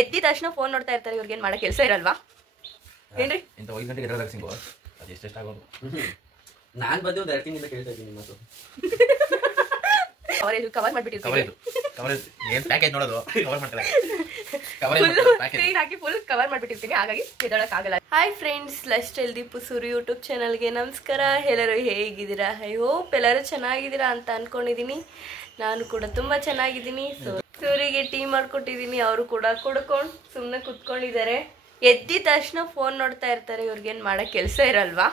ಎದ್ದಿದ ತಕ್ಷಣ ಫೋನ್ ನೋಡ್ತಾ ಇರ್ತಾರೆ. ಇವ್ರಿಗೆ ಏನು ಮಾಡೋ ಕೆಲಸ ಇರಲ್ವಾ ಏನ್ರಿ? ಇಂಥ 5 ಗಂಟೆಗೆ ಎದ್ದೇಳೋದಾಗ ಸಿಂಗು ಅದು ಎಷ್ಟೆಷ್ಟಾಗೋದು. ನಾನು ಬಂದು ಒಂದು 2 ತಿಂಗಳಿಂದ ಕೇಳ್ತಾ ಇದ್ದೀನಿ ಮಾತು. ಕವರ್ ಮಾಡ್ಬಿಟ್ಟಿರ್ತೀವಿ. ಕವರೇಜ್ ಏನು ಪ್ಯಾಕೇಜ್ ನೋಡೋದು ಕವರ್ ಮಾಡ್ತಾರೆ. ಸ್ಕ್ರೀನ್ ಹಾಕಿ ಫುಲ್ ಕವರ್ ಮಾಡ್ಬಿಟ್ಟಿರ್ತೀನಿ, ಹಾಗಾಗಿ ಎದ್ದೇಳಕ್ಕಾಗಲ್ಲ. Hi friends, lifestyle Deepu Suri YouTube ಚಾನಲ್ಗೆ ನಮಸ್ಕಾರ. ಎಲ್ಲರೂ ಹೇಗಿದ್ದೀರಾ? ಐ ಹೋಪ್ ಎಲ್ಲರೂ ಚೆನ್ನಾಗಿದ್ದೀರಾ ಅಂತ ಅನ್ಕೊಂಡಿದ್ದೀನಿ. ನಾನು ಕೂಡ ತುಂಬ ಚೆನ್ನಾಗಿದ್ದೀನಿ. ಸೂರಿಗೆ ಟೀ ಮಾಡ್ಕೊಟ್ಟಿದ್ದೀನಿ, ಅವರು ಕೂಡ ಕುಡ್ಕೊಂಡು ಸುಮ್ಮನೆ ಕುತ್ಕೊಂಡಿದ್ದಾರೆ. ಎದ್ದಿದ ತಕ್ಷಣ ಫೋನ್ ನೋಡ್ತಾ ಇರ್ತಾರೆ. ಇವ್ರಿಗೇನು ಮಾಡೋ ಕೆಲಸ ಇರಲ್ವಾ?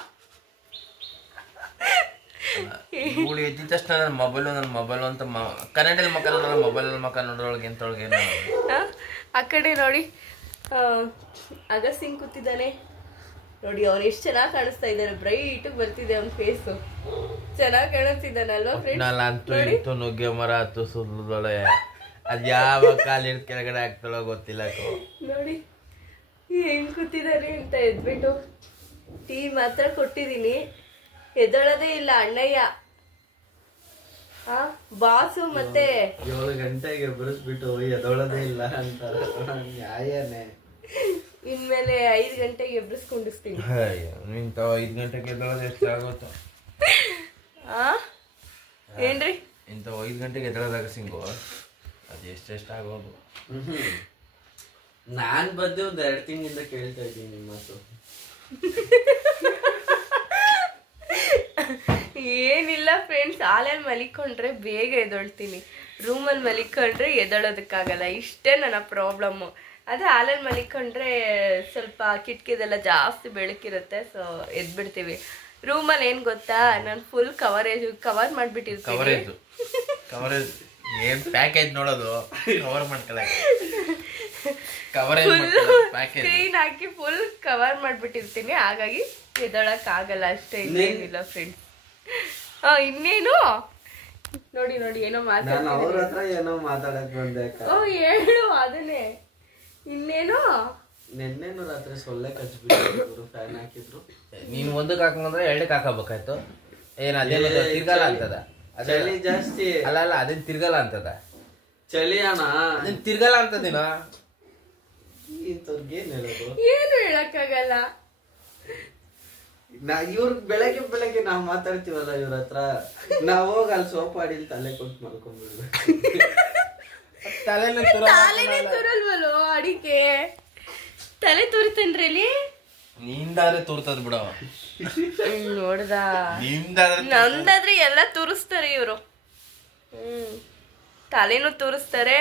ಇವಳು ಎದ್ದಿದ ತಕ್ಷಣ ನನ್ನ ಮೊಬೈಲು ಅಂತ ಕನ್ನಡದಲ್ಲಿ ಮಕ್ಕ ನನ್ನ ಮೊಬೈಲಲ್ಲಿ ಮಕ್ಕ ನೋಡೋಳಗೆ ಎಂತೊಳಗೆ ಆ ಕಡೆ ನೋಡಿ ಅಗಸ್ ಸಿಂಗ್ ಕೂತಿದ್ದಾನೆ ನೋಡಿ. ಅವ್ನು ಎಷ್ಟು ಚೆನ್ನಾಗಿ ಕಾಣಿಸ್ತಾ ಇದ್ದಾರೆ. ಬ್ರೈಟ್ ಬರ್ತಿದೆ ಅವ್ನ ಫೇಸು, ಚೆನ್ನಾಗಿ ಕಾಣಿಸ್ತಿದ್ದಾನಲ್ವಾ ಫ್ರೆಂಡ್ಸ್? ಅಂತೂ ಇಂತೂ ನುಗ್ಗೆ ಮರ ಹತ್ತು ಸುತ್ತದೊಳೆ ಅದು ಯಾವ ಕಾಲಿನ ಕೆಳಗಡೆ ಆಗ್ತಾಳೋ ಗೊತ್ತಿಲ್ಲ. ನೋಡಿ ಹೆಂಗ್ ಕೂತಿದ್ದಾರೆ ಅಂತ. ಎದ್ಬಿಟ್ಟು ಟೀ ಮಾತ್ರ ಕೊಟ್ಟಿದ್ದೀನಿ, ಎದ್ದೊಳದೇ ಇಲ್ಲ ಅಣ್ಣಯ್ಯ. ಬಾಸು ಮತ್ತೆ 7 ಗಂಟೆಗೆ ಬರೆಸ್ಬಿಟ್ಟು ಎದೊಳದೇ ಇಲ್ಲ ಅಂತಾರೆ. ನ್ಯಾಯನೇ. ಇನ್ಮೇಲೆ 5 ಗಂಟೆಗೆ ಎಬ್ಬಿಸ್ಕೊಂಡಿಸ್ತೀನಿ. ಇಂಥ 5 ಗಂಟೆಗೆ ಎದ್ದೊಳೋದು ಎಷ್ಟಾಗುತ್ತೋ ಏನ್ರಿ? ಇಂಥ 5 ಗಂಟೆಗೆ ಎದ್ದೊಳೋದಾಗ ಸಿಂಗು ಅದು ಎಷ್ಟೆಷ್ಟಾಗೋದು. ನಾನು ಬಂದು ಒಂದು 2 ತಿಂಗಳಿಂದ ಕೇಳ್ತಾ ಇದ್ದೀನಿ ನಿಮ್ಮ ಮಾತು. ಏನಿಲ್ಲ ಫ್ರೆಂಡ್ಸ್, ಹಾಲಲ್ಲಿ ಮಲಿಕೊಂಡ್ರೆ ಬೇಗ ಎದ್ದೊಳ್ತೀನಿ, ರೂಮಲ್ಲಿ ಮಲಿಕೊಂಡ್ರೆ ಎದ್ದೊಳೋದಕ್ಕಾಗಲ್ಲ. ಇಷ್ಟೇ ನನ್ನ ಪ್ರಾಬ್ಲಮ್ಮು. ಅದೇ ಹಾಲಲ್ಲಿ ಮಲಿಕೊಂಡ್ರೆ ಸ್ವಲ್ಪ ಕಿಟಕಿದೆಲ್ಲ ಜಾಸ್ತಿ ಬೆಳಕಿರುತ್ತೆ, ಸೊ ಎದ್ಬಿಡ್ತೀವಿ. ರೂಮಲ್ಲಿ ಏನು ಗೊತ್ತಾ, ನಾನು ಫುಲ್ ಕವರ್ ಮಾಡಿಬಿಟ್ಟಿರ್ತೀನಿ. ಕವರೇಜ್ ಏನು ಪ್ಯಾಕೇಜ್ ನೋಡೋದು ಕವರ್ ಮಾಡ್ಕೊಳ್ಳೋಕೆ ಸ್ಕ್ರೀನ್ ಹಾಕಿ ಫುಲ್ ಕವರ್ ಮಾಡ್ಬಿಟ್ಟಿರ್ತೀನಿ, ಹಾಗಾಗಿ ಎದ್ದೊಳಕ್ಕಾಗಲ್ಲ. ಅಷ್ಟೇ, ಇನ್ನೇನಿಲ್ಲ ಫ್ರೆಂಡ್ಸ್. ಇನ್ನೇನು ನೋಡಿ ನೋಡಿ ಏನೋ ಮಾತಾಡಕ್ ಬಂದೆ. ಹೇಳು ಅದನ್ನೇ. ಇನ್ನೇನು ನೆನ್ನೆನು ರಾತ್ರಿ ಸೊಳ್ಳೆ ಕಚ್ಬಿಟ್ಟು ಫ್ಯಾನ್ ಹಾಕಿದ್ರು. ನೀನು ಒಂದಕ್ಕೆ ಹಾಕಂದ್ರೆ 2ಕ್ಕೆ ಹಾಕಬೇಕಾಯ್ತು. ಏನ್ ಅದೇನು ತಿರ್ಗಲ್ಲ ಅಂತದ? ಚಳಿ ಜಾಸ್ತಿ ಅಲ್ಲ ಅದೇನ್ ತಿರ್ಗಲ್ಲ ಅಂತದ? ಚಳಿ ಅಣ್ಣ ಅದೇನ್ ತಿರ್ಗಲ್ಲ ಅಂತದೇನ? ಇಂಥವ್ರಿಗೆ ಏನ್ ಹೇಳೋದು? ಏನು ಹೇಳಕ್ಕಾಗಲ್ಲ. ಇವ್ರ ಬೆಳಗ್ಗೆ ನಾವ್ ಮಾತಾಡ್ತೀವಲ್ಲ ಇವ್ರ ಹತ್ರ, ನಾವ್ ಹೋಗಿ ಅಲ್ಲಿ ಸೋಪ್ ಆಡಿಲ್ ತಲೆ ಕೊಟ್ಟು ಮಲ್ಕೊಂಡ್ಬಿಡ್ಬೇಕು. ತಲೆನೇ ತುರಲ್ವಲ್ಲೋ ಅಡಿಕೆ, ತಲೆ ತುರಿತೇನ್ರಿ ಇಲ್ಲಿ. ನಿಂದಾದ್ರೆ ತುರ್ತದ ಬಿಡ. ನೋಡ್ದ, ನಂದಾದ್ರೆ ಎಲ್ಲ ತುರಿಸ್ತಾರೆ ಇವರು. ತಲೆನೂ ತುರಿಸ್ತಾರೆ,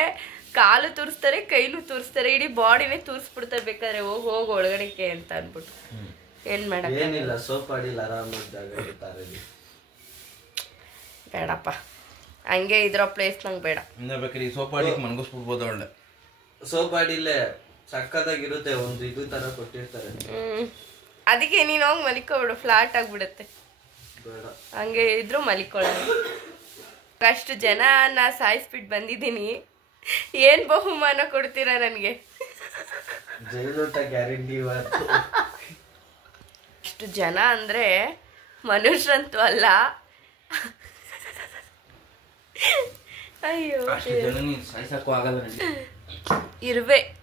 ಕಾಲು ತುರಿಸ್ತಾರೆ, ಕೈನೂ ತುರಿಸ್ತಾರೆ, ಇಡೀ ಬಾಡಿನೇ ತುರಿಸ್ಬಿಡ್ತಾರೆ. ಬೇಕಾದ್ರೆ ಹೋಗಿ ಒಳಗಡೆಗೆ ಅಂತ ಅನ್ಬಿಟ್ಟು ಏನ್ ಮಾಡಕ್ ಏನಿಲ್ಲ. ಸೋಪ್ ಆಡಿಲ್ ಆರಾಮಾಗಿ ಬೇಡಪ್ಪ, ಹಂಗೆ ಇದ್ರ ಪ್ಲೇಸ್ ನಂಗೆ ಬೇಡ. ಬೇಕಾದ್ರೆ ಈ ಸೋಪ್ ಆಡಿ ಮನ್ಗಿಸ್ಬಿಡ್ಬೋದು. ಒಳ್ಳೆ ಸೋಪ್ ಆಡಿಲ್ಲೇ ಸಕ್ಕದಾಗಿರುತ್ತೆ, ಒಂದು ಇದು ತರ ಕೊಟ್ಟಿರ್ತಾರೆ. ಅದಕ್ಕೆ ನೀನ್ ಹೋಗಿ ಮಲಿಕೋಬಿಡು, ಫ್ಲಾಟ್ ಆಗ್ಬಿಡುತ್ತೆ. ಬೇಡ, ಹಂಗೆ ಇದ್ರು ಮಲಿಕೊಳ್ಳೋದು. ಅಷ್ಟು ಜನ ನಾ ಸಾಯಿಸ್ಬಿಟ್ಟು ಬಂದಿದ್ದೀನಿ. ಏನ್ ಬಹುಮಾನ ಕೊಡ್ತೀರಾ ನನ್ಗೆ? ಜೈಲೂಟ ಗ್ಯಾರಂಟಿ. ಅಷ್ಟು ಜನ ಅಂದ್ರೆ ಮನುಷ್ಯರಂತೂ ಅಲ್ಲ. ಅಯ್ಯೋ, ಸಾಯಿಸಕ್ಕೂ ಆಗಲ್ಲ.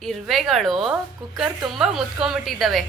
ಇರುವೆಗಳು ಕುಕ್ಕರ್ ತುಂಬಾ ಮುತ್ಕೊಂಡ್ಬಿಟ್ಟಿದ್ದಾವೆ.